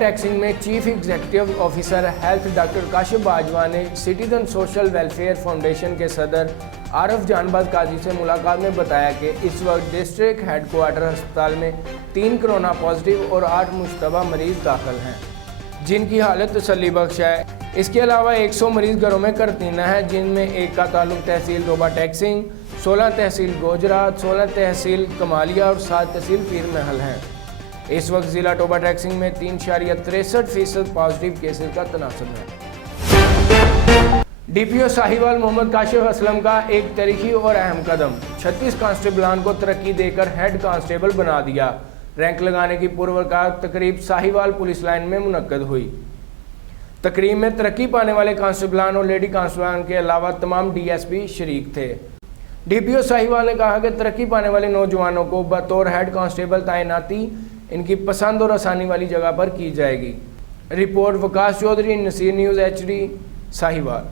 Taxing में chief executive officer health doctor Kashif Bajwa ने citizen social welfare foundation के सदर आरफ जानबाज काजी से मुलाकात में बताया कि इस वक्त डिस्ट्रिक्ट हेडक्वार्टर अस्पताल में 3 कोरोना पॉजिटिव और 8 मुश्तबा मरीज दाखिल हैं, जिनकी हालत तसल्ली बख्श है। इसके अलावा 100 मरीज घरों में करतीना है, जिनमें एक का ताल्लुक तहसील टोबा टैक्सिंग, 16 तहसील गोजरात, 16 तहसील कमालिया और 7 तहसील पीर महल हैं। इस वक्त ज़िला टोबा टैक्सिंग में 3.63% पॉजिटिव केसेस का तनासब है। DPO साहिवाल मोहम्मद काशिफ असलम का एक तारीखी और अहम कदम, 36 कांस्टेबलान को तरक्की देकर हेड कांस्टेबल बना दिया। रैंक लगाने की पूर्वकार तकरीब साहिवाल पुलिस लाइन में मुनक्कद हुई। तकरीब में तरक्की पाने वाले कांस्टेबलान और लेडी कांस्टेबलान के अलावा तमाम DSP शरीक थे। DPO साहिवाल ने कहा कि तरक्की पाने वाले नौजवानों को बतौर हेड कांस्टेबल तैनाती इनकी पसंद और आसानी वाली जगह पर की जाएगी। Report Waqas Chaudhry, Naseer news HD, Sahiwal.